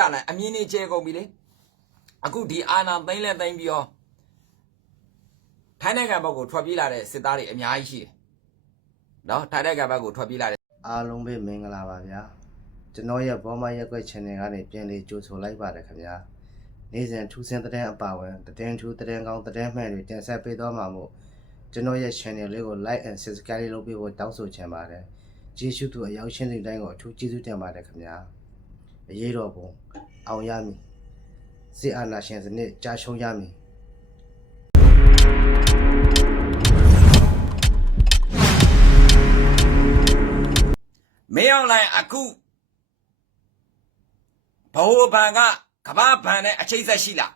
ရလဲအမြင်နေကျဲကုန်ပြီလေအခုဒီအာနာသိမ့်လဲသိမ့်ပြီးတော့ထိုင်းနိုင်ငံဘက်ကိုထွက်ပြေးလာတဲ့စစ်သားတွေအများကြီးရှိတယ်နော်ထိုင်းနိုင်ငံဘက်ကိုထွက်ပြေးလာတဲ့အားလုံးပဲမင်္ဂလာပါဗျာကျွန်တော်ရဲ့ဘောမရက်ကွက် channel ကနေပြန်လေးကြိုဆိုလိုက်ပါတယ်ခင်ဗျာနေ့စဉ်ထူးဆန်းတဲ့အပါဝင်တဲ့ထူးတဲ့ကောင်းတဲ့မှန်တွေတင်ဆက်ပေးသွားမှာမို့ကျွန်တော်ရဲ့ channel လေးကို like and subscribe လုပ်ပေးဖို့တောင်းဆိုချင်ပါတယ်ကျေးဇူးတူအရောက်ရှင်းတဲ့တိုင်းကိုအထူးကျေးဇူးတင်ပါတယ်ခင်ဗျာ အရေးတော်ပုံအောင်ရမည်စစ်အာဏာရှင်စနစ်ကြာရှုံးရမည်မင်းအောင်လိုင်းအခုဘိုးဘန်ကကဘာဘန်နဲ့အချိတ်ဆက်ရှိလား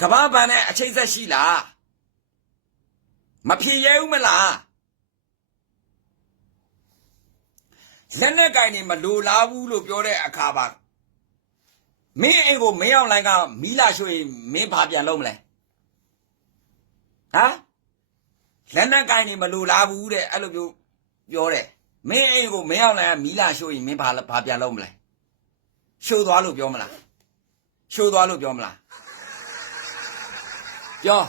ကဘာဘန်နဲ့အချိတ်ဆက်ရှိလားမဖြေရဲဘူးမလား လက်နဲ့ကင်နေမလိုလားဘူးလို့ပြောတဲ့အခါပါမင်းအိမ်ကိုမင်းအောင်လိုင်းကမီးလာရွှေမင်းဘာပြန်လုပ်မလဲဟမ်လက်နက်ကင်နေမလိုလားဘူးတဲ့အဲ့လိုမျိုးပြောတယ်မင်းအိမ်ကိုမင်းအောင်လိုင်းကမီးလာရှို့ရင်မင်းဘာဘာပြန်လုပ်မလဲရှို့သွားလို့ပြောမလားရှို့သွားလို့ပြောမလားပြော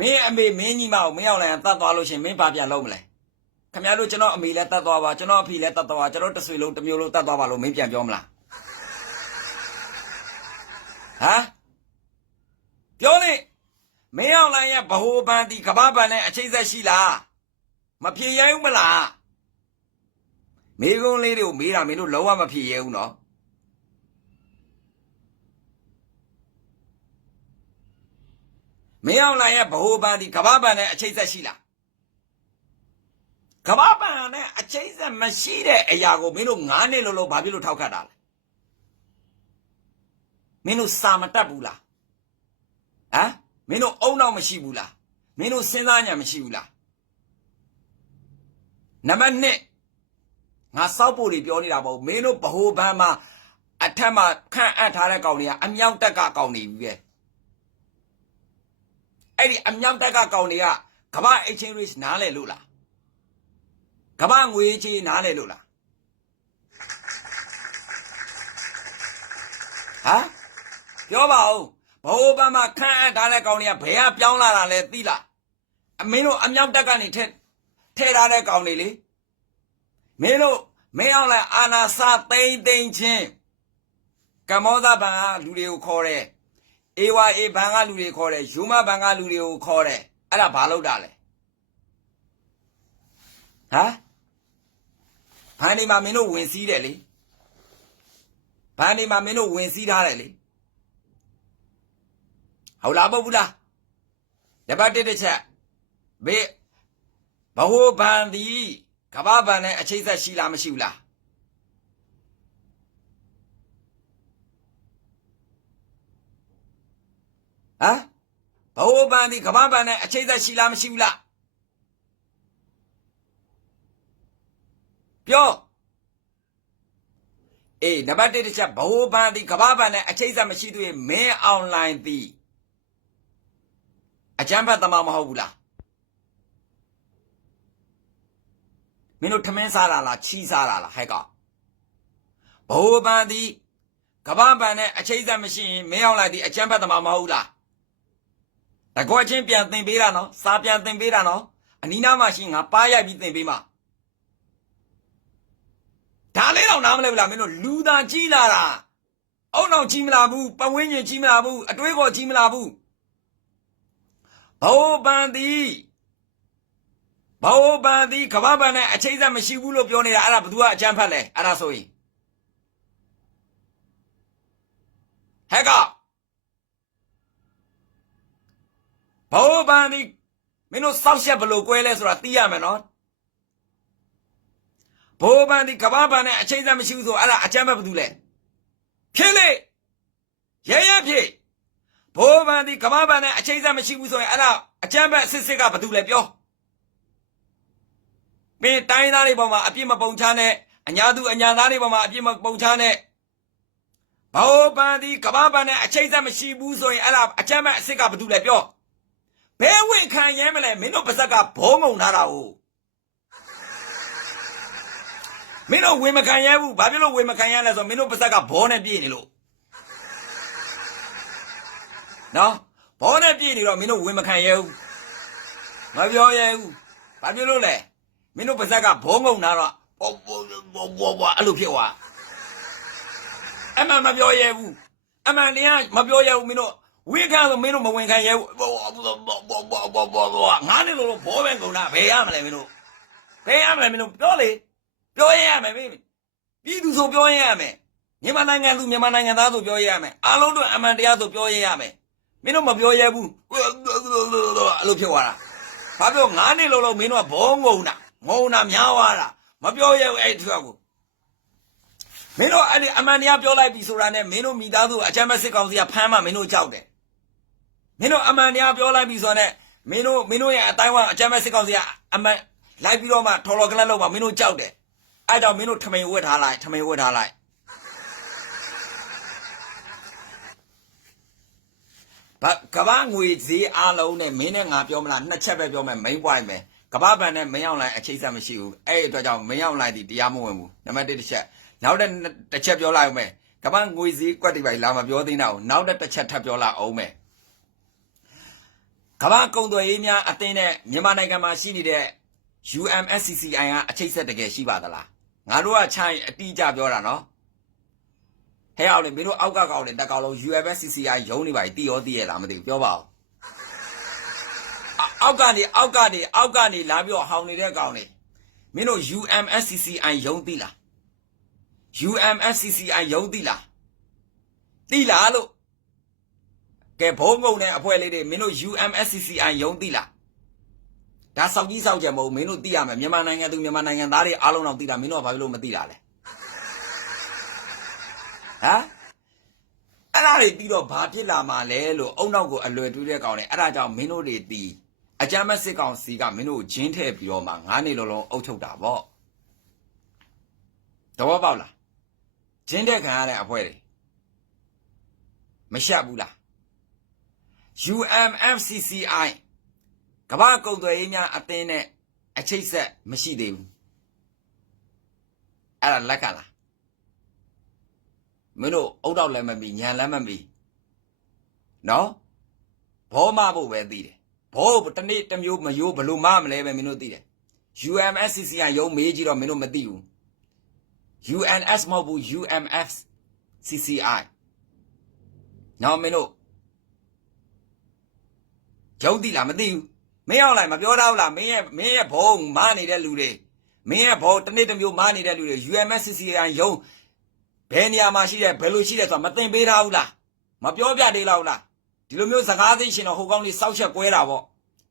မင်းအမေမင်းကြီးမအောင်မင်းအောင်လိုင်းကတတ်သွားလို့ရှရင်မင်းဘာပြန်လုပ်မလဲ ခင်ဗျားတို့ကျွန်တော်အမေလည်းတတ်သွားပါကျွန်တော်အဖေလည်းတတ်သွားပါကျွန်တော်တစ်ဆွေလုံးတစ်မျိုးလုံးတတ်သွားပါလို့မင်းပြန်ပြောမလားဟမ်ပြောနေမင်းအောင်လိုင်းရဲ့ဗဟိုဘန်ဒီကဘာဘန်နဲ့အချိတ်ဆက်ရှိလားမဖြေရဲဘူးမလားမိကုန်းလေးတွေကိုမေးတာမင်းတို့လုံးဝမဖြေရဲဘူးနော်မင်းအောင်လိုင်းရဲ့ဗဟိုဘန်ဒီကဘာဘန်နဲ့အချိတ်ဆက်ရှိလား ကဘာဘန်နဲ့အချိတ်ဆက်မရှိတဲ့အရာကိုမင်းတို့ငားနေလို့လို့ဘာဖြစ်လို့ထောက်ခတ်တာလဲမင်းတို့စာမတတ်ဘူးလားဟမ်မင်းတို့အုံနောက်မရှိဘူးလားမင်းတို့စဉ်းစားညာမရှိဘူးလားနံပါတ်1ငါစောက်ဖို့တွေပြောနေတာမဟုတ်ဘူးမင်းတို့ဗဟိုဘန်းမှာအထက်မှာခန့်အပ်ထားတဲ့ကောင်တွေကအမြောက်တက်ကကောင်တွေပြီပဲအဲ့ဒီအမြောက်တက်ကကောင်တွေကကမ္ဘာ exchange rate နားလဲလို့လား ကမ္ဘာငွေချေးနားလဲလို့လားဟမ်ပြောပါဦးဘိုးဘမခန့်အပ်ထားတဲ့ကောင်တွေကဘယ်ကပြောင်းလာတာလဲသိလားအမင်းတို့အမြောက်တက်ကနေထက်ထဲထားတဲ့ကောင်တွေလေမင်းတို့မင်းအောင်လိုက်အာနာစာသိမ့်သိမ့်ချင်းကမောဇဘန်ကလူတွေကိုခေါ်တယ်အေဝါအေဘန်ကလူတွေခေါ်တယ်ယူမဘန်ကလူတွေကိုခေါ်တယ်အဲ့ဒါဘာလို့တာလဲဟမ် ဘန်ဒီမှာမင်းတို့ဝင်စည်းတယ်လေဘန်ဒီမှာမင်းတို့ဝင်စည်းထားတယ်လေဟုတ်လားမဟုတ်ဘူးလားနံပါတ်1တစ်ချက်ဘေးဘဟုဗန်ဒီကဘာဗန်နဲ့အချိတ်ဆက်ရှိလားမရှိဘူးလားဟမ်ဘဟုဗန်ဒီကဘာဗန်နဲ့အချိတ်ဆက်ရှိလားမရှိဘူးလား ပြောအေးနံပါတ်1တစ်ချက်ဘဟုဗန်ဒီကဘာဗန်နဲ့အချိတ်ဆက်မရှိသေးရင်မင်းအွန်လိုင်းသည်အကျမ်းဖတ်သမားမဟုတ်ဘူးလားမင်းတို့ထမင်းစားတာလားချီစားတာလားဟဲ့ကောင်ဘိုးပန်းသည်ကပ္ပပန်နဲ့အချိတ်ဆက်မရှိရင်မင်းအောင်လိုက်ဒီအကျမ်းဖတ်သမားမဟုတ်လားတကွက်ချင်းပြန်သင်ပေးတာနော်စာပြန်သင်ပေးတာနော်အနီးနားမှာရှိရင်ငါပါရိုက်ပြီးသင်ပေးမှာဒါ လေးတော့နားမလဲဘူးလားမင်းတို့လူသားကြီးလာတာအုံနောက်ကြီးမလာဘူးပဝင်းကျင်ကြီးမလာဘူးအတွေးခေါ်ကြီးမလာဘူးဘောပန်သည်ဘောပန်သည်ကဘာပန်နဲ့အချိန်ဆက်မရှိဘူးလို့ပြောနေတာအဲ့ဒါဘသူကအကြမ်းဖက်လဲအဲ့ဒါဆိုရင်ဟဲ့ကဘောပန်သည်မင်းတို့စောက်ရက်ဘလို့ကွဲလဲဆိုတာသိရမယ်နော် ဘောပန်သည်ကဘာပန်နဲ့အချိန်ဆက်မရှိဘူးဆိုအဲ့ဒါအကြမ်းဖက်ဘသူလဲဖြစ်လေရဲရဲဖြစ်ဘိုးဘန်ဒီကမ္ဘာဘန်နဲ့အချိန်ဆက်မရှိဘူးဆိုရင်အဲ့ဒါအကျမ်းဘက်အစစ်စစ်ကဘာတူလဲပြောပင်တိုင်းသားတွေပေါ်မှာအပြစ်မပုံချနဲ့အညာသူအညာသားတွေပေါ်မှာအပြစ်မပုံချနဲ့ဘိုးဘန်ဒီကမ္ဘာဘန်နဲ့အချိန်ဆက်မရှိဘူးဆိုရင်အဲ့ဒါအကျမ်းဘက်အစစ်ကဘာတူလဲပြောဘဲဝင်ခံရဲမလဲမင်းတို့ပါဇက်ကဘောငုံထားတာ ਉਹ မင်းတို့ဝင်မခံရဘူးဘာဖြစ်လို့ဝင်မခံရလဲဆိုမင်းတို့ပါဇက်ကဘောနဲ့ပြည့်နေလို့နော်ဘောနဲ့ပြည့်နေတော့မင်းတို့ဝင်မခံရဘူးမပြောရဘူးဘာဖြစ်လို့လဲမင်းတို့ပါဇက်ကဘောငုံတာတော့ဘောဘောဘောဘောအဲ့လိုဖြစ်သွားအမှန်မပြောရဘူးအမှန်တရားမပြောရဘူးမင်းတို့ဝိခံဆိုမင်းတို့မဝင်ခံရဘူးဘောဘောဘောဘောဘောဘောငါနဲ့လို့ဘောပဲကုန်တာဘယ်ရမလဲမင်းတို့ဘယ်ရမလဲမင်းတို့ပြောလေ ပြောရရမယ်မိပြည်သူဆိုပြောရရမယ်မြန်မာနိုင်ငံသူမြန်မာနိုင်ငံသားဆိုပြောရရမယ်အားလုံးတို့အမှန်တရားဆိုပြောရရမယ်မင်းတို့မပြောရဘူးအဲ့လိုဖြစ်သွားတာဘာပြောငါးနှစ်လုံးလုံးမင်းတို့ကဘောငုံတာငုံတာများသွားတာမပြောရဘူးအဲ့ဒီထွက်ကိုမင်းတို့အဲ့ဒီအမှန်တရားပြောလိုက်ပြီဆိုတာနဲ့မင်းတို့မိသားစုအချမ်းမစစ်ကောင်စီကဖမ်းမှမင်းတို့ကြောက်တယ်မင်းတို့အမှန်တရားပြောလိုက်ပြီဆိုတော့မင်းတို့မင်းတို့ရဲ့အတိုင်းဝအချမ်းမစစ်ကောင်စီကအမှန်လိုက်ပြီးတော့မှထော်လော်ကလတ်လောက်မှမင်းတို့ကြောက်တယ် အဲ့တော့မင်းတို့ထမိန်ဝတ်ထားလိုက်ထမိန်ဝတ်ထားလိုက်ဘာကဘာငွေဈေးအားလုံးနဲ့မင်းနဲ့ငါပြောမလားနှစ်ချက်ပဲပြောမယ် main point ပဲကဘာဘန်နဲ့မင်းအောင်လိုက်အချိတ်ဆက်မရှိဘူးအဲ့ဒီအတွက်ကြောင့်မင်းအောင်လိုက်ဒီတရားမဝင်ဘူးနံပါတ်1တစ်ချက်နောက်တစ်ချက်ပြောလိုက်အောင်မယ်ကဘာငွေဈေးကွက်တိပိုင်လာမပြောသေးတော့နောက်တစ်ချက်ထပ်ပြောလိုက်အောင်မယ်ကဘာကုံသွယ်ရေးများအတင်းနဲ့မြန်မာနိုင်ငံမှာရှိနေတဲ့ UMSCCI ကအချိတ်ဆက်တကယ်ရှိပါသလား ငါတို့ကချိုင်းအတိအကျပြောတာနော်ဟဲ့အောင်လေမင်းတို့အောက်ကကောင်းလေတက်ကောင်းလုံး UMSCCI ရုံးနေပါတီရောတီးရလားမသိဘူးပြောပါဦးအောအောက်ကနေအောက်ကနေအောက်ကနေလာပြီးတော့ဟောင်းနေတဲ့ကောင်လေမင်းတို့ UMSCCI ရုံးသိလား UMSCCI ရုံးသိလားသိလားလို့ကဲဘုံငုံတဲ့အဖွဲ့လေးတွေမင်းတို့ UMSCCI ရုံးသိလား ဒါစောက်ကြီးစောက်ကြမဟုတ်ဘူးမင်းတို့သိရမယ်မြန်မာနိုင်ငံသူမြန်မာနိုင်ငံသားတွေအားလုံးတော့သိတာမင်းတို့ကဘာဖြစ်လို့မသိတာလဲဟမ်အဲ့ဒါတွေပြီးတော့ဘာဖြစ်လာမှာလဲလို့အုံနောက်ကိုအလွယ်တွေးတဲ့ကောင်နဲ့အဲ့ဒါကြောင့်မင်းတို့တွေတီအကြမ်းမဲ့စစ်ကောင်စီကမင်းတို့ကိုဂျင်းထည့်ပြီးတော့မှငါးနေလုံးလုံးအုပ်ချုပ်တာပေါ့တော့ပေါ့လားဂျင်းတဲ့ခံရတဲ့အဖွဲတွေမရှက်ဘူးလား UMFCCI ကမ္ဘာကုံသွယ်ရေးများအသင်းနဲ့အချိတ်ဆက်မရှိသေးဘူးအဲ့ဒါလက်ခံလားမင်းတို့အုတ်တော့လည်းမမီညံလည်းမမီနော်ဘောမဖို့ပဲသိတယ်ဘောတနေ့တစ်မျိုးမယိုးဘလို့မမလဲပဲမင်းတို့သိတယ် UMSCCI ရုံးမေးကြည့်တော့မင်းတို့မသိဘူး UNS မဟုတ်ဘူး UMF CCI နော်မင်းတို့ရုံးသိလားမသိဘူး မင်းအောင်လိုက်မပြောတော့ဘူးလားမင်းရဲ့မင်းရဲ့ဘုံမားနေတဲ့လူတွေမင်းရဲ့ဘုံတစ်နေ့တစ်မျိုးမားနေတဲ့လူတွေ UMSCCI ရုံးဘယ်နေရာမှာရှိတယ်ဘယ်လိုရှိတယ်ဆိုတာမသိပေးထားဘူးလားမပြောပြသေးလောက်လားဒီလိုမျိုးစကားသိရှင်တော့ဟိုကောင်းလေးစောက်ချက်ကွဲတာပေါ့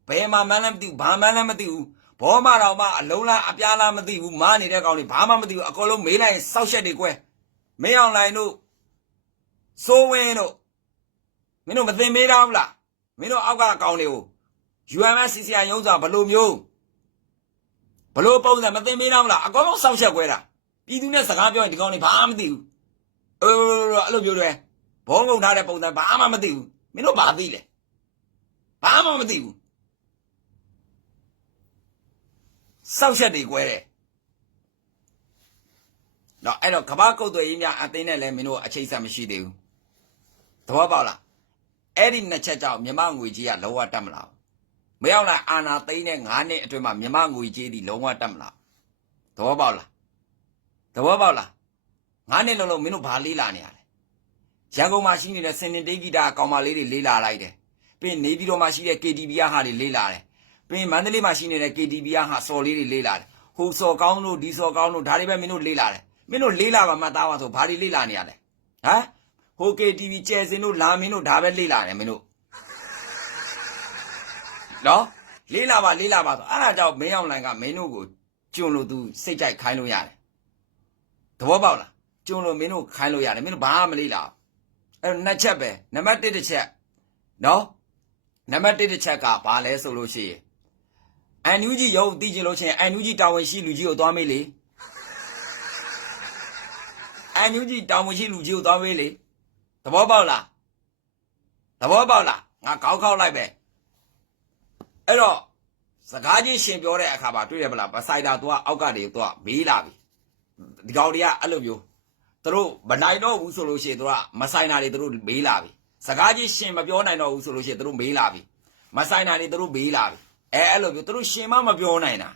ဘယ်မှာမှန်းလည်းမသိဘူးဘာမှန်းလည်းမသိဘူးဘောမတော်မှအလုံးလားအပြားလားမသိဘူးမားနေတဲ့ကောင်လေးဘာမှမသိဘူးအကုန်လုံးမေးလိုက်ရင်စောက်ချက်တွေကွဲမင်းအောင်လိုက်တို့စိုးဝင်းတို့မင်းတို့မသိပေးထားဘူးလားမင်းတို့အောက်ကကောင်တွေကို UMSCCI ရုံးစာဘလို့မျိုးဘလို့ပုံစံမသိမေးတော့မလားအကောင်လုံးစောက်ချက်ခွဲတာပြည်သူနဲ့စကားပြောရင်ဒီကောင်တွေဘာမှမသိဘူးအဲအဲ့လိုမျိုးတွေဘောငုံထားတဲ့ပုံစံဘာမှမသိဘူးမင်းတို့ဘာသိလဲဘာမှမသိဘူးစောက်ချက်တွေကွဲတယ်တော့အဲ့တော့ကဘာကုတ်တွေကြီးများအသိနဲ့လည်းမင်းတို့အချိတ်ဆက်မရှိသေးဘူးသဘောပေါက်လားအဲ့ဒီနှစ်ချက်ကြောင့်မြမငွေကြီးကလောကတက်မလား မရောက်လာအာနာသိန်းနဲ့9နှစ်အတွင်းမှာမြမငွေကြေးဒီလုံးဝတက်မလားသဘောပေါက်လားသဘောပေါက်လား9နှစ်လုံးလုံးမင်းတို့ဘာလေးလာနေရလဲရန်ကုန်မှာရှိနေတဲ့စင်တင်တေးဂီတာကောင်မလေးတွေလေးလာလိုက်တယ်ပြီးနေပြည်တော်မှာရှိတဲ့ KTV ကဟာတွေလေးလာတယ်ပြီးမန္တလေးမှာရှိနေတဲ့ KTV ကဟာစော်လေးတွေလေးလာတယ်ဟိုစော်ကောင်းလို့ဒီစော်ကောင်းလို့ဒါတွေပဲမင်းတို့လေးလာတယ်မင်းတို့လေးလာပါမှသားပါဆိုဘာတွေလေးလာနေရလဲဟမ်ဟို KTV ကျယ်စင်တို့လာမင်းတို့ဒါပဲလေးလာတယ်မင်းတို့ နော်လေးလာပါလေးလာပါဆိုအဲ့ဒါကြောင့်မင်းအောင်လိုင်ကမင်းတို့ကိုကျွန်းလို့သူစိတ်ကြိုက်ခိုင်းလို့ရတယ်သဘောပေါက်လားကျွန်းလို့မင်းတို့ခိုင်းလို့ရတယ်မင်းတို့ဘာမှမလေးလာအဲ့တော့နှစ်ချက်ပဲနံပါတ်1တစ်ချက်နော်နံပါတ်1တစ်ချက်ကဘာလဲဆိုလို့ရှိရင်အန်ယူဂျီရုပ်သိချင်လို့ရှိရင်အန်ယူဂျီတာဝန်ရှိလူကြီးကိုသွားမေးလေအန်ယူဂျီတာဝန်ရှိလူကြီးကိုသွားမေးလေသဘောပေါက်လားသဘောပေါက်လားငါကောက်ခောက်လိုက်ပဲ အဲ့တော့စကားချင်းရှင်ပြောတဲ့အခါမှာတွေ့ရမလားဗဆိုင်တာသူကအောက်ကနေသူကမေးလာပြီဒီကောင်တွေကအဲ့လိုမျိုးသူတို့မနိုင်တော့ဘူးဆိုလို့ရှိရင်သူကမဆိုင်တာတွေသူတို့မေးလာပြီစကားကြီးရှင်မပြောနိုင်တော့ဘူးဆိုလို့ရှိရင်သူတို့မေးလာပြီမဆိုင်တာတွေသူတို့မေးလာပြီအဲအဲ့လိုမျိုးသူတို့ရှင်မမပြောနိုင်တာ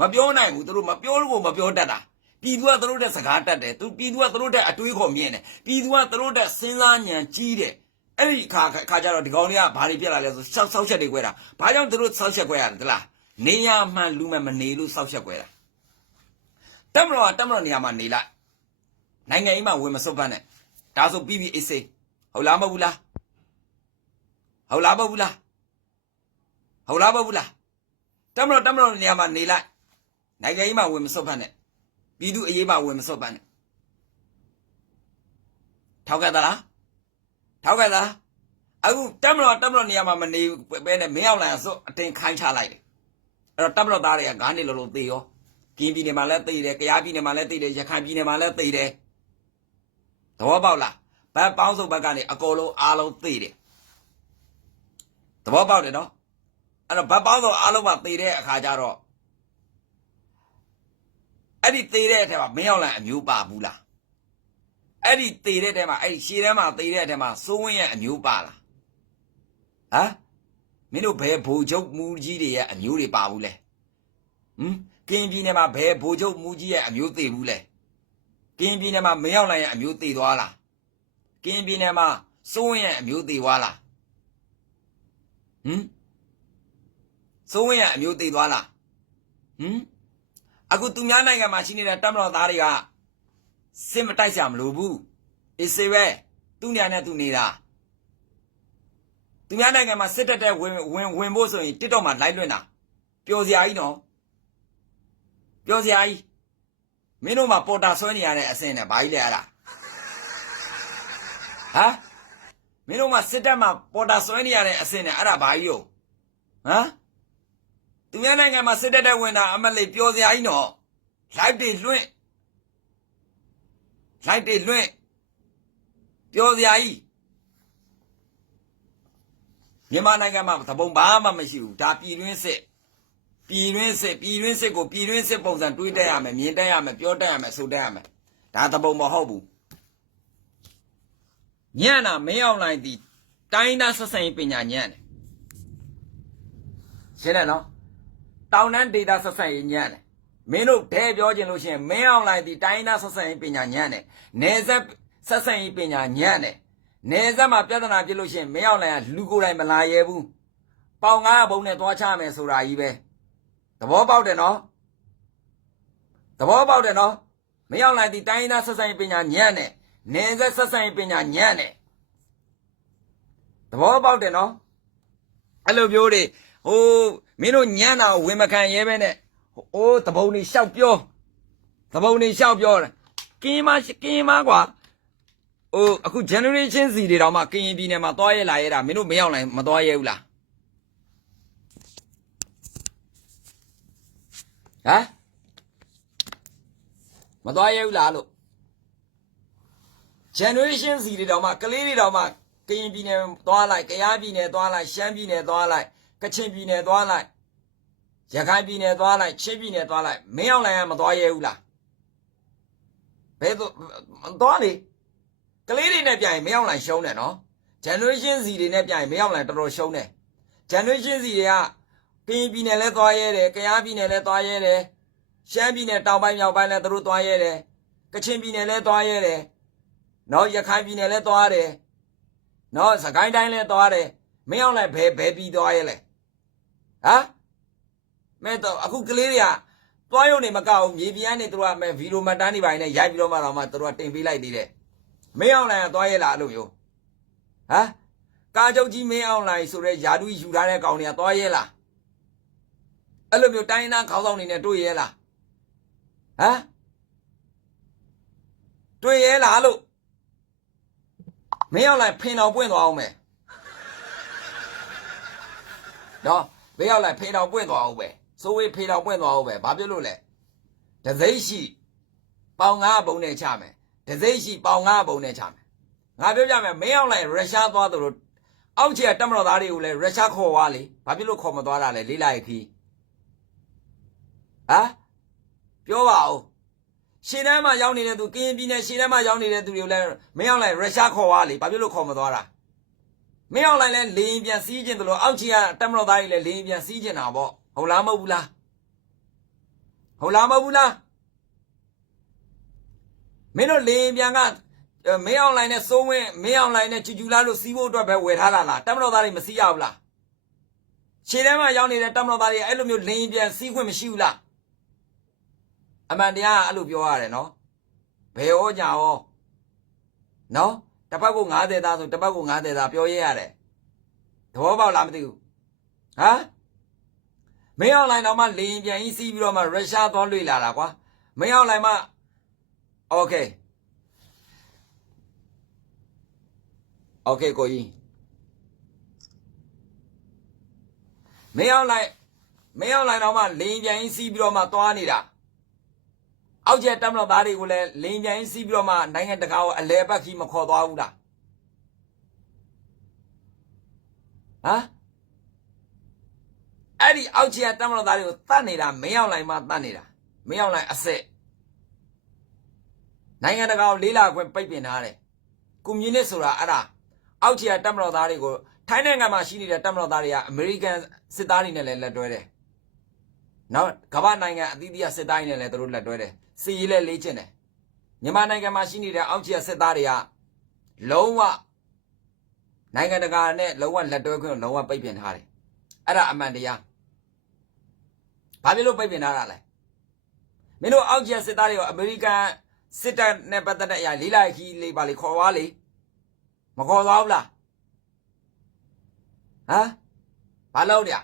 မပြောနိုင်ဘူးသူတို့မပြောလို့မပြောတတ်တာပြည်သူကသူတို့တဲ့စကားတတ်တယ်သူပြည်သူကသူတို့တဲ့အတွေးခေါ်မြင်တယ်ပြည်သူကသူတို့တဲ့စဉ်းစားဉာဏ်ကြီးတယ် အဲ့ဒီခါခါကျတော့ဒီကောင်တွေကဘာတွေပြက်လာလဲဆိုစောက်စောက်ချက်တွေခွဲတာဘာကြောင့်သူတို့စောက်ချက်ခွဲရတယ်တလားနေရမှန်လူမှန်မနေလို့စောက်ချက်ခွဲတာတက်မတော်ကတက်မတော်နေရာမှာနေလိုက်နိုင်ငံရေးမှာဝင်မစွတ်ပတ်နဲ့ဒါဆိုပြီးပြီအေးစေးဟုတ်လားမဟုတ်ဘူးလားဟုတ်လားမဟုတ်ဘူးလားဟုတ်လားမဟုတ်ဘူးလားတက်မတော်တက်မတော်နေရာမှာနေလိုက်နိုင်ငံရေးမှာဝင်မစွတ်ပတ်နဲ့ပြည်သူအရေးမှာဝင်မစွတ်ပတ်နဲ့ထောက်ကသလား ထောက်ကသလားအခုတက်မတော်တက်မတော်နေရာမှာမနေပဲနဲ့မင်းအောင်လိုင်စွတ်အတင်ခိုင်းချလိုက်တယ်အဲ့တော့တက်မတော်သားတွေကဂန်းနေလို့လို့သေရောကင်းပြည်နယ်မှာလည်းသိတယ်၊ကယားပြည်နယ်မှာလည်းသိတယ်၊ရခိုင်ပြည်နယ်မှာလည်းသိတယ်။သဘောပေါက်လား။ဘက်ပေါင်းစုံဘက်ကနေအကုန်လုံးအားလုံးသိတယ်။သဘောပေါက်တယ်နော်။အဲ့တော့ဘက်ပေါင်းစုံအားလုံးကသိတဲ့အခါကျတော့အဲ့ဒီသိတဲ့အထက်မှာမင်းအောင်လိုင်အမျိုးပါဘူးလား။ အဲ့ဒီသိတဲ့အထက်မှာအဲ့ဒီရှည်ထဲမှာသိတဲ့အထက်မှာစိုးဝင်းရဲ့အမျိုးပါလား။ဟမ်မင်းတို့ဘယ်ဘူချုပ်မူကြီးတွေရဲ့အမျိုးတွေပါဘူးလဲ။ဟမ်ကင်းပြည်နယ်မှာဘယ်ဗိုလ်ချုပ်မူကြီးရဲ့အမျိုးသေးဘူးလဲကင်းပြည်နယ်မှာမရောက်နိုင်ရဲ့အမျိုးသေးသွားလားကင်းပြည်နယ်မှာစိုးဝင်းရဲ့အမျိုးသေးသွားလားဟမ်စိုးဝင်းရဲ့အမျိုးသေးသွားလားဟမ်အခုသူများနိုင်ငံမှာရှိနေတဲ့တပ်မတော်သားတွေက စစ်မတိုက်ကြမလို့ဘူးအေးစေပဲသူညာနဲ့သူနေတာသူများနိုင်ငံမှာစစ်တပ်တဲ့ဝင်ဝင်ဝင်ဖို့ဆိုရင် TikTok မှာ live လွှင့်တာပျော်စရာကြီးနော်ပြောစရာကြီးမင်းတို့မှာပေါ်တာဆွဲနေရတဲ့အဆင့်နဲ့ဘာကြီးလဲအဲ့ဒါဟမ်မင်းတို့မှာစစ်တပ်မှာပေါ်တာဆွဲနေရတဲ့အဆင့်နဲ့အဲ့ဒါဘာကြီးရောဟမ်သူများနိုင်ငံမှာစစ်တပ်တဲ့ဝင်တာအမလေးပြောစရာကြီးနော် live တွေလွှင့် live တွေလွှင့်ပြောစရာကြီးမြန်မာနိုင်ငံမှာသဘုံဘာမှမရှိဘူးဒါပြည်တွင်းစစ်ပြည်တွင်းစစ်ပြည်တွင်းစစ်ကိုပြည်တွင်းစစ်ပုံစံတွေးတက်ရမယ်မြင်တက်ရမယ်ပြောတက်ရမယ်ဆိုတက်ရမယ်ဒါတပုံမဟုတ်ဘူးညံ့တာမင်းအောင်လိုက်သည်တိုင်းသားဆက်ဆံရေးပညာညံ့တယ်ရှင်းတယ်နော်တောင်တန်းဒေတာဆက်ဆံရေးညံ့တယ် မင်းတို့ဒဲပြောခြင်းလို့ရှိရင်မင်းအောင်လိုက်သည်တိုင်းသားဆက်ဆံရေးပညာညံ့တယ်နေဆက်ဆက်ဆံရေးပညာညံ့တယ်နေဆက်မှာပြဿနာဖြစ်လို့ရှိရင်မင်းအောင်လိုက်ကလူကိုယ်တိုင်မလာရဲဘူးပေါင်900ဘုံနဲ့သွားချမယ်ဆိုတာကြီးပဲသဘောပေါက်တယ်နော်သဘောပေါက်တယ်နော်မရောက်လိုက်ဒီတိုင်းသားဆက်ဆိုင်ပညာညံ့နဲ့နေဆက်ဆက်ဆိုင်ပညာညံ့နဲ့သဘောပေါက်တယ်နော်အဲ့လိုမျိုးတွေဟိုမင်းတို့ညံ့တာကိုဝင်မခံရဲပဲနဲ့ ဟိုးသဘုံတွေရှောက်ပြောသဘုံတွေရှောက်ပြောတယ်ကင်းမရှိကင်းမကွာဟိုအခု generation Z တွေတောင်မှကရင်ပြည်နယ်မှာသွားရဲလာရဲတာမင်းတို့မရောက်နိုင်မသွားရဲဘူးလားဟမ်မသွားရဘူးလားလို့ generation Z တွေတောင်မှကလေးတွေတောင်မှကရင်ပြည်နယ်သွားလိုက်ကယားပြည်နယ်သွားလိုက်ရှမ်းပြည်နယ်သွားလိုက်ကချင်ပြည်နယ်သွားလိုက် ရခိုင်ပြည်နယ်သွားလိုက်ချင်းပြည်နယ်သွားလိုက်မင်းအောင်လိုင်ကမသွားရဘူးလားဘယ်တော့သွားလေကလေးတွေနဲ့ပြိုင်မင်းအောင်လိုင်ရှုံးတယ်နော် generation Z တွေနဲ့ပြိုင်မင်းအောင်လိုင်တော်တော်ရှုံးတယ် generation Z တွေကကရင်ပြည်နယ်လဲသွားရဲတယ်ကယားပြည်နယ်လဲသွားရဲတယ်ရှမ်းပြည်နယ်တောင်ပိုင်းမြောက်ပိုင်းလဲသူတို့သွားရဲတယ်ကချင်ပြည်နယ်လဲသွားရဲတယ်နော်ရခိုင်ပြည်နယ်လဲသွားတယ်နော်စကိုင်းတိုင်းလဲသွားတယ်မင်းအောင်လဲဘယ်ဘယ်ပြည်သွားရဲလဲဟမ် မဲတော့အခုကလေးတွေကသွားရုံနေမကောက်ဘူးမြေပြန်းနေသူတို့ကမဲဗီဒီယိုမှတ်တမ်းနေပါနေရိုက်ပြီးတော့မှတော့မှသူတို့ကတင်ပေးလိုက်သေးတယ်မင်းအောင်လဲကသွားရဲလားအဲ့လိုမျိုးဟမ်ကာချုပ်ကြီးမင်းအောင်လိုက်ဆိုတဲ့ယာတူယူထားတဲ့ကောင်တွေကသွားရဲလားအဲ့လိုမျိုးတိုင်းသားခေါင်းဆောင်နေနဲ့တွေ့ရဲလားဟမ်တွေ့ရဲလားလို့မင်းရောက်လိုက်ဖင်တော်ပွင့်သွားအောင်မယ်နော်မင်းရောက်လိုက်ဖင်တော်ပွင့်သွားအောင်ပဲ စိုးဝေးဖင်တော်ပွင့်သွားအောင်ပဲဘာဖြစ်လို့လဲတစိမ့်ရှိပေါင်9ဘုံနဲ့ချမယ်တစိမ့်ရှိပေါင်9ဘုံနဲ့ချမယ်ငါပြောပြမယ်မင်းရောက်လိုက်ရုရှားသွားတယ်လို့အောက်ခြေကတက်မတော်သားတွေကိုလည်းရုရှားခေါ်သွားလေဘာဖြစ်လို့ခေါ်မသွားတာလဲလေးလိုက်ခီးဟမ်ပြောပါဦးရှေ့တန်းမှာရောက်နေတဲ့သူကရင်ပြည်နယ်ရှေ့တန်းမှာရောက်နေတဲ့သူတွေကိုလည်းမင်းအောင်လိုက်ရုရှားခေါ်သွားလေဘာဖြစ်လို့ခေါ်မသွားတာမင်းအောင်လိုက်လည်းလေရင်ပြန်စီးကျင်တယ်လို့အောက်ချီကတက်မတော်သားကြီးလည်းလေရင်ပြန်စီးကျင်တာပေါ့ ဟုတ်လားမဟုတ်ဘူးလားဟုတ်လားမဟုတ်ဘူးလားမင်းတို့လေရင်ပြန်ကအဲမင်းအောင်လိုက်နဲ့စိုးဝင်းမင်းအောင်လိုက်နဲ့ချူချူလာလို့စီးဖို့အတွက်ပဲဝယ်ထားတာလားတက်မတော်သားတွေမစီးရဘူးလားရှေ့တန်းမှာရောက်နေတဲ့တက်မတော်သားတွေအဲ့လိုမျိုးလေရင်ပြန်စီးခွင့်မရှိဘူးလားအမှန်တရားကအဲ့လိုပြောရတယ်နော်ဘယ်ဟောညာဟောနော်တစ်ပတ်ကို90သားဆိုတစ်ပတ်ကို90သားပြောရရတယ်သဘောပေါက်လားမသိဘူးဟမ် မင်းအွန်လိုင်းတော့မှလေရင်ပြန်ကြီးစီးပြီးတော့မှရုရှားသွားလွေလာတာကွာမင်းအွန်လိုင်းမှโอเคโอเคကိုကြီးမင်းအွန်လိုင်းမင်းအွန်လိုင်းတော့မှလေရင်ပြန်ကြီးစီးပြီးတော့မှသွားနေတာ အောက်ကျတက်မလို့သားတွေကိုလည်းလိန်ပြန်စီးပြီးတော့မှနိုင်ငံတကာကိုအလဲပတ်ခီးမခေါ်သွားဘူးလားဟမ် အဲ့ဒီအောက်ကျတက်မလို့သားတွေကိုတတ်နေတာမင်းအောင်လိုက်မှတတ်နေတာမင်းအောင်လိုက်အစစ်နိုင်ငံတကာကိုလေးလာခွင့်ပိတ်ပင်ထားတယ်ကွန်မြူနစ်ဆိုတာအဲ့ဒါအောက်ကျတက်မလို့သားတွေကိုထိုင်းနိုင်ငံမှာရှိနေတဲ့တက်မလို့သားတွေကအမေရိကန်စစ်သားတွေနဲ့လည်းလက်တွဲတယ်နော်ကမ္ဘာနိုင်ငံအသီးသီးကစစ်သားတွေနဲ့လည်းသူတို့လက်တွဲတယ်စီရေးလည်းလေးကျင်တယ်မြန်မာနိုင်ငံမှာရှိနေတဲ့အောက်ခြေစစ်သားတွေကလုံးဝနိုင်ငံတကာနဲ့လုံးဝလက်တွဲခွင့်ကိုလုံးဝပိတ်ပင်ထားတယ်အဲ့ဒါအမှန်တရား ဘာဖြစ်လို့ပိတ်ပင်ထားတာလဲမင်းတို့အောက်ခြေစစ်သားတွေကိုအမေရိကန်စစ်တပ်နဲ့ပတ်သက်တဲ့အရာလေးလိုက်ခီးလေးပါလေခေါ်သွားလေမခေါ်သွားဘူးလားဟမ်ဘာလို့လဲ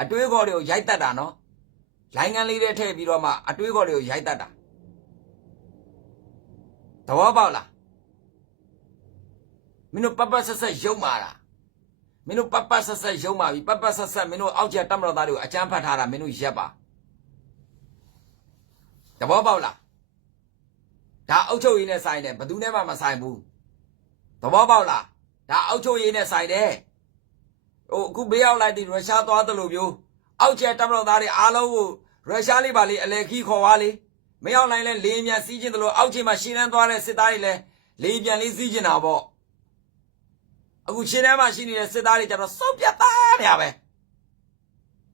အတွေးခေါ်တွေကိုရိုက်တတ်တာနော်လိုင်းကန်းလေးတွေထည့်ပြီးတော့မှအတွေးခေါ်တွေကိုရိုက်တတ်တာသဘောပေါက်လားမင်းတို့ပပဆက်ဆက်ရုံမာတာ မင်းတို့ပပဆက်ဆက်ရုံမာပြီပပဆက်ဆက်မင်းတို့အောက်ကျတက်မတော်သားတွေကိုအကြမ်းဖတ်ထားတာမင်းတို့ရက်ပါသဘောပေါက်လားဒါအုတ်ချုပ်ရည်နဲ့ဆိုင်တယ်ဘယ်သူနဲ့မှမဆိုင်ဘူးသဘောပေါက်လားဒါအုတ်ချုပ်ရည်နဲ့ဆိုင်တယ်ဟိုအခုဘေးရောက်လိုက်တဲ့ရုရှားသွားတယ်လို့မျိုးအောက်ကျတပ်မတော်သားတွေအားလုံးကိုရုရှားလေးပါလေအလဲခီးခေါ်သွားလေမရောက်နိုင်လဲလေမြန်စီးခြင်းတယ်လို့အောက်ကျမှာရှင်းတန်းသွားတဲ့စစ်သားတွေလည်းလေပြန်လေးစီးခြင်းတာပေါ့ အခုရှင်းတန်းမှာရှိနေတဲ့စစ်သားတွေကျတော့စုပ်ပြတ်သားနေရပဲ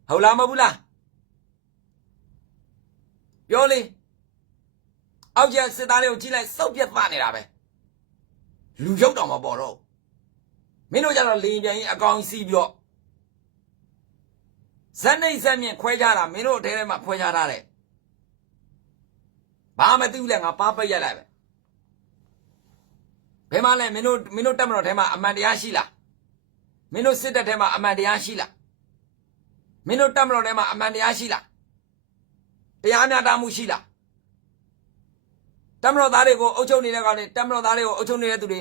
ဟုတ်လားမဟုတ်ဘူးလားပြောလေအောက်ကျစစ်သားတွေကိုကြည့်လိုက်စုပ်ပြတ်သားနေတာပဲလူရုပ်တော်မပေါ်တော့မင်းတို့ကြတော့လေရင်ပြန်ရင်အကောင်စီးပြီးတော့ဇက်နေဇက်မြင့်ခွဲကြတာမင်းတို့အထဲထဲမှာခွဲကြတာတဲ့ဘာမသိဘူးလေငါပါပိတ်ရက်လိုက်ပဲ ဘယ်မှာလဲမင်းတို့မင်းတို့တက်မတော်ထဲမှာအမှန်တရားရှိလားမင်းတို့စစ်တပ်ထဲမှာအမှန်တရားရှိလားမင်းတို့တက်မတော်ထဲမှာအမှန်တရားရှိလားတရားမျှတမှုရှိလားတက်မတော်သားတွေကိုအုပ်ချုပ်နေတဲ့ကောင်တွေတက်မတော်သားတွေကိုအုပ်ချုပ်နေတဲ့သူတွေ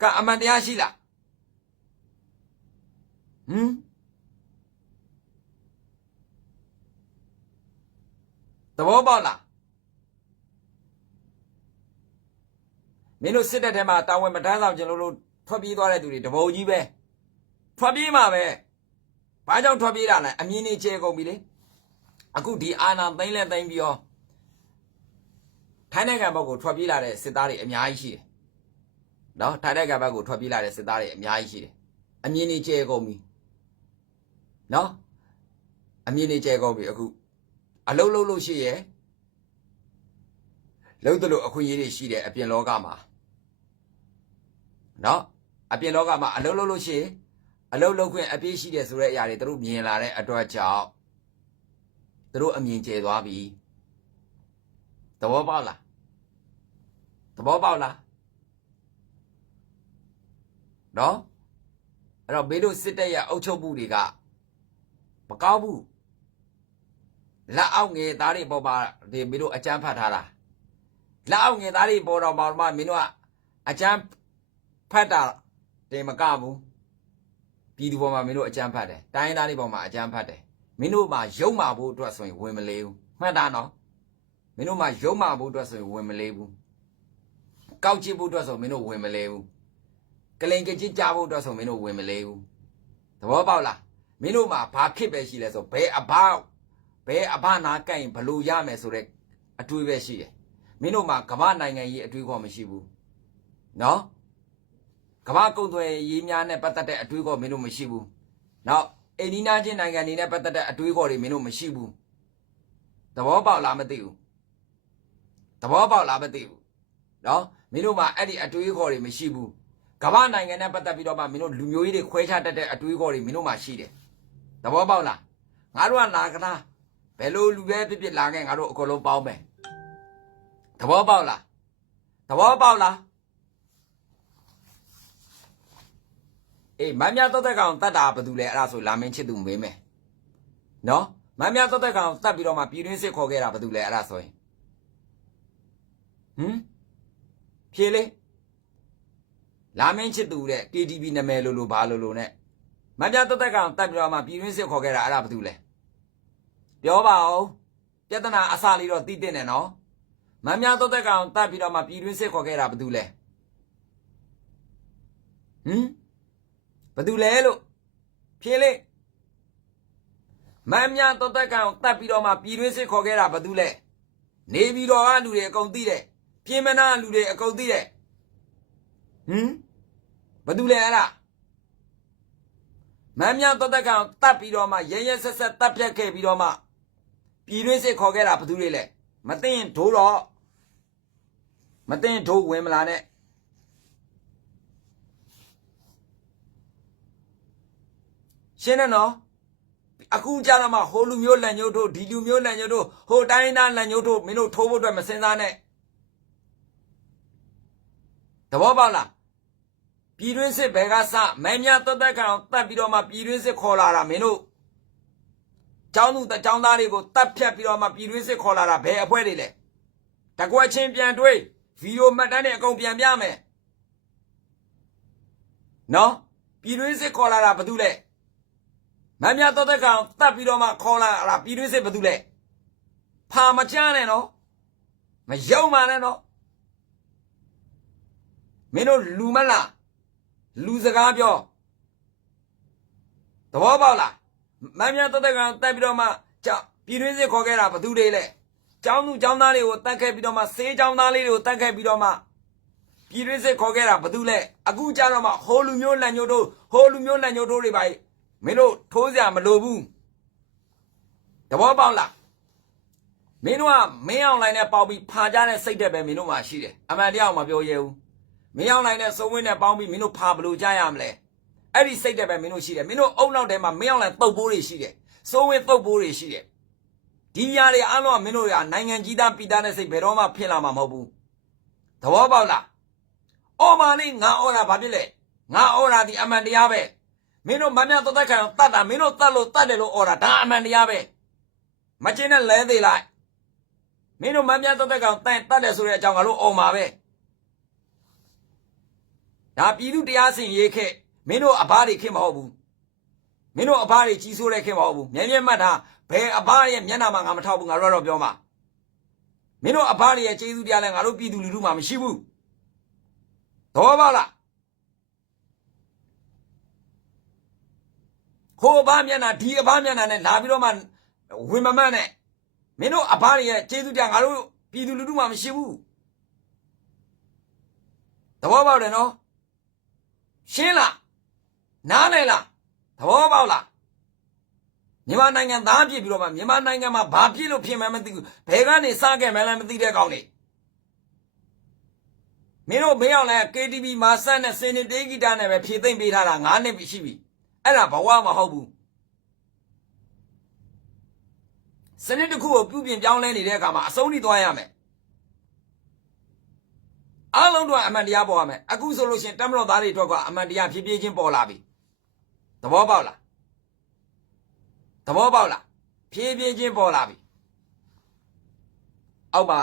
ကအမှန်တရားရှိလားဟမ်သဘောပေါက်လား မင်းတို့စစ်တပ်ထဲမှာတာဝန်မထမ်းဆောင်ခြင်းလို့လို့ထွက်ပြေးသွားတဲ့သူတွေတဘုံကြီးပဲထွက်ပြေးမှာပဲဘာကြောင့်ထွက်ပြေးတာလဲအမြင်ကြီးကျဲကုန်ပြီလေအခုဒီအာနာသိမ့်လဲသိမ့်ပြီးတော့ထိုင်းနိုင်ငံဘက်ကိုထွက်ပြေးလာတဲ့စစ်သားတွေအများကြီးရှိတယ်နော်ထိုင်းနိုင်ငံဘက်ကိုထွက်ပြေးလာတဲ့စစ်သားတွေအများကြီးရှိတယ်အမြင်ကြီးကျဲကုန်ပြီနော်အမြင်နေကျဲကုန်ပြီအခုအလုံးလုံးလို့ရှိရဲ့ လုံးတလို့အခွင့်အရေးတွေရှိတယ်အပြင်လောကမှာနော်အပြင်လောကမှာအလုံးလုံးလို့ရှိရင်အလုံးလုံးခွင့်အပြည့်ရှိတယ်ဆိုတဲ့အရာတွေသူတို့မြင်လာတဲ့အတွက်ကြောင့်သူတို့အမြင်ကျဲသွားပြီသဘောပေါက်လားသဘောပေါက်လားနော်အဲ့တော့ဘေးတို့စစ်တပ်ရဲ့အုပ်ချုပ်မှုတွေကမကောင်းဘူးလက်အောက်ငယ်သားတွေပေါ်မှာဒီမင်းတို့အကြမ်းဖတ်ထားတာ လက်အောက်ငယ်သားတွေပေါ်တော့မှမင်းတို့ကအကြမ်းဖတ်တာတင်မကဘူးပြည်သူပေါ်မှာမင်းတို့အကြမ်းဖတ်တယ်တိုင်းရင်းသားတွေပေါ်မှာအကြမ်းဖတ်တယ်မင်းတို့မှာရုံမာဖို့အတွက်ဆိုရင်ဝင်မလေးဘူးမှတ်တာနော်မင်းတို့မှာရုံမာဖို့အတွက်ဆိုရင်ဝင်မလေးဘူးကောက်ချစ်ဖို့အတွက်ဆိုမင်းတို့ဝင်မလေးဘူးကလိန်ကချစ်ကြဖို့အတွက်ဆိုမင်းတို့ဝင်မလေးဘူးသဘောပေါက်လားမင်းတို့မှာဘာခစ်ပဲရှိလဲဆိုဘယ်အဘဘယ်အဘနာကန့်ရင်ဘလို့ရမယ်ဆိုတဲ့အတွေးပဲရှိတယ် မင်းတို့မှာကမ္ဘာနိုင်ငံရေးအတွေးခေါ်မရှိဘူးနော်ကမ္ဘာကုံသွယ်ရေးများနဲ့ပတ်သက်တဲ့အတွေးခေါ်မင်းတို့မရှိဘူးနောက်အိန္ဒိယချင်းနိုင်ငံတွေနဲ့ပတ်သက်တဲ့အတွေးခေါ်တွေမင်းတို့မရှိဘူးသဘောပေါက်လားမသိဘူးသဘောပေါက်လားမသိဘူးနော်မင်းတို့မှာအဲ့ဒီအတွေးခေါ်တွေမရှိဘူးကမ္ဘာနိုင်ငံနဲ့ပတ်သက်ပြီးတော့မှမင်းတို့လူမျိုးရေးတွေခွဲခြားတတ်တဲ့အတွေးခေါ်တွေမင်းတို့မှာရှိတယ်သဘောပေါက်လားငါတို့ကလာကလားဘယ်လိုလူပဲဖြစ်ဖြစ်လာခဲ့ငါတို့အကုန်လုံးပေါင်းမယ် သဘောပေါက်လားသဘောပေါက်လားအေးမမ်းမြတ်တော့တဲ့ကောင်တတ်တာဘာတူလဲအဲ့ဒါဆိုလာမင်းချစ်သူမေးမယ်နော်မမ်းမြတ်တော့တဲ့ကောင်တတ်ပြီးတော့မှပြည်တွင်းစစ်ခေါ်ခဲ့တာဘာတူလဲအဲ့ဒါဆိုရင်ဟမ်ဖြေလေလာမင်းချစ်သူတဲ့ KTV နာမည်လို့လို့ဘာလို့လို့ ਨੇ မမ်းမြတ်တော့တဲ့ကောင်တတ်ပြီးတော့မှပြည်တွင်းစစ်ခေါ်ခဲ့တာအဲ့ဒါဘာတူလဲပြောပါဦးပြဿနာအစလေးတော့သိတဲ့နဲ့နော် မမ်းများတော့တဲ့ကောင်တတ်ပြီးတော့မှပြည်တွင်းစစ်ခေါ်ခဲ့တာဘာတူလဲဟမ်ဘာတူလဲလို့ဖြေလေမမ်းများတော့တဲ့ကောင်တတ်ပြီးတော့မှပြည်တွင်းစစ်ခေါ်ခဲ့တာဘာတူလဲနေပြီးတော့ကလူတွေအကုန်သိတယ်ပြင်မနာလူတွေအကုန်သိတယ်ဟမ်ဘာတူလဲအဲ့ဒါမမ်းများတော့တဲ့ကောင်တတ်ပြီးတော့မှရဲရဲဆက်ဆက်တတ်ပြတ်ခဲ့ပြီးတော့မှပြည်တွင်းစစ်ခေါ်ခဲ့တာဘယ်သူတွေလဲ မသိရင်ဒိုးတော့မသိရင်ဒိုးဝင်မလာနဲ့ရှင်းတယ်နော်အခုကြတော့မှဟိုလူမျိုးလက်ညှိုးတို့ဒီလူမျိုးလက်ညှိုးတို့ဟိုတိုင်းသားလက်ညှိုးတို့မင်းတို့ထိုးဖို့အတွက်မစင်စားနဲ့သဘောပေါက်လားပြည်တွင်းစစ်ဘယ်ကစမဲမြတ်သက်သက်ခံအောင်တတ်ပြီးတော့မှပြည်တွင်းစစ်ခေါ်လာတာမင်းတို့ ကျောင်းသူတကျောင်းသားတွေကိုတတ်ဖြတ်ပြီးတော့မှပြည်တွင်းစစ်ခေါ်လာတာဘယ်အဖွဲ့တွေလဲတကွက်ချင်းပြန်တွေးဗီဒီယိုမှတ်တမ်းတွေအကုန်ပြန်ပြမယ်နော်ပြည်တွင်းစစ်ခေါ်လာတာဘာတူလဲမမ်းမြတ်တော့တဲ့ကောင်တတ်ပြီးတော့မှခေါ်လာတာပြည်တွင်းစစ်ဘာတူလဲဖာမချမ်းနဲ့နော်မယုံမှနဲ့နော်မင်းတို့လူမလားလူစကားပြောသဘောပေါက်လား မမ်းမြတ်တသက်ကောင်တက်ပြီးတော့မှကြောက်ပြည်တွင်းစစ်ခေါ်ခဲ့တာဘသူတွေလဲကျောင်းသူကျောင်းသားတွေကိုတတ်ခဲ့ပြီးတော့မှဆေးကျောင်းသားလေးတွေကိုတတ်ခဲ့ပြီးတော့မှပြည်တွင်းစစ်ခေါ်ခဲ့တာဘသူလဲအခုကြတော့မှဟိုလူမျိုးလက်ညှိုးတို့ဟိုလူမျိုးလက်ညှိုးတို့တွေပါမင်းတို့ထိုးစရာမလိုဘူးတဘောပေါက်လားမင်းတို့ကမင်းအောင်လိုင်းနဲ့ပေါက်ပြီးဖာကြတဲ့စိတ်တက်ပဲမင်းတို့မှာရှိတယ်အမှန်တရားမပြောရဲဘူးမင်းအောင်လိုင်းနဲ့စုံဝင်းနဲ့ပေါင်းပြီးမင်းတို့ဖာဘလို့ကြရမလဲ အဲ့ဒီစိတ်တက်ပဲမင်းတို့ရှိတယ်မင်းတို့အုံနောက်ထဲမှာမင်းအောင်လည်းတုတ်ပိုးတွေရှိတယ်စိုးဝင်းတုတ်ပိုးတွေရှိတယ်ဒီຢာတွေအားလုံးကမင်းတို့ကနိုင်ငံကြီးသားပြည်သားနဲ့စိတ်ဘယ်တော့မှဖြစ်လာမှာမဟုတ်ဘူးသဘောပေါက်လားအော်မာလေးငါအော်တာဘာဖြစ်လဲငါအော်တာဒီအမှန်တရားပဲမင်းတို့မမြတ်တသက်ခံတတ်တာမင်းတို့တတ်လို့တတ်တယ်လို့အော်တာဒါအမှန်တရားပဲမချင်းနဲ့လဲသေးလိုက်မင်းတို့မမြတ်တသက်ခံတန်တတ်တယ်ဆိုတဲ့အကြောင်းငါတို့အော်မှာပဲဒါပြည်သူတရားစင်ရေးခဲ့ မင်းတို့အဘတွေခင်မဟုတ်ဘူးမင်းတို့အဘတွေကြီးစိုးတဲ့ခင်မဟုတ်ဘူးမြဲမြဲမှတ်တာဘယ်အဘရဲ့မျက်နှာမှာငါမထောက်ဘူးငါတို့ကတော့ပြောမှာမင်းတို့အဘတွေရဲ့ကျေးဇူးတရားလဲငါတို့ပြည်သူလူထုမှာမရှိဘူးသဘောပေါက်လားဟိုအဘမျက်နှာဒီအဘမျက်နှာနဲ့လာပြီးတော့မှဝင်မမတ်နဲ့မင်းတို့အဘတွေရဲ့ကျေးဇူးတရားငါတို့ပြည်သူလူထုမှာမရှိဘူးသဘောပေါက်တယ်နော်ရှင်းလား နားလည်လားသဘောပေါက်လားမြန်မာနိုင်ငံသားဖြစ်ပြီးတော့မှမြန်မာနိုင်ငံမှာဘာဖြစ်လို့ဖြစ်မှန်းမသိဘူးဘယ်ကနေစခဲ့မှန်းလည်းမသိတဲ့ကောင်တွေမင်းတို့မင်းအောင်လဲ KTV မှာစတဲ့စင်နေတေးဂီတနဲ့ပဲဖြည့်သိမ့်ပေးထားတာ9နှစ်ပြီရှိပြီအဲ့ဒါဘဝမဟုတ်ဘူးစနစ်တစ်ခုကိုပြုပြင်ပြောင်းလဲနေတဲ့အခါမှာအဆုံးထိသွားရမယ်အားလုံးတို့ကအမှန်တရားပေါ်ရမယ်အခုဆိုလို့ရှိရင်တမတော်သားတွေအတွက်က အမှန်တရားဖြည်းဖြည်းချင်းပေါ်လာပြီ သဘောပေါက်လားသဘောပေါက်လားဖြည်းဖြည်းချင်းပေါ်လာပြီအောက်မှာ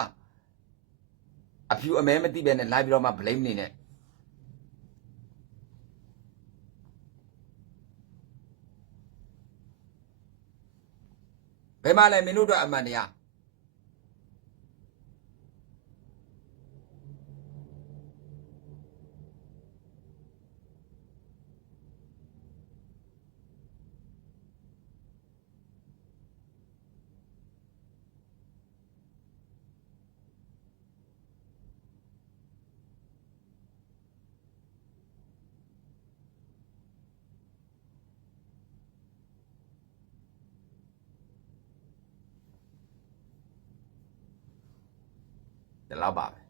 အဖြူအမဲမသိပဲနဲ့လိုက်ပြီးတော့မှ blame နေနဲ့ဘယ်မှာလဲမင်းတို့အတွက်အမှန်တရား ဒီလောက်ပါပဲ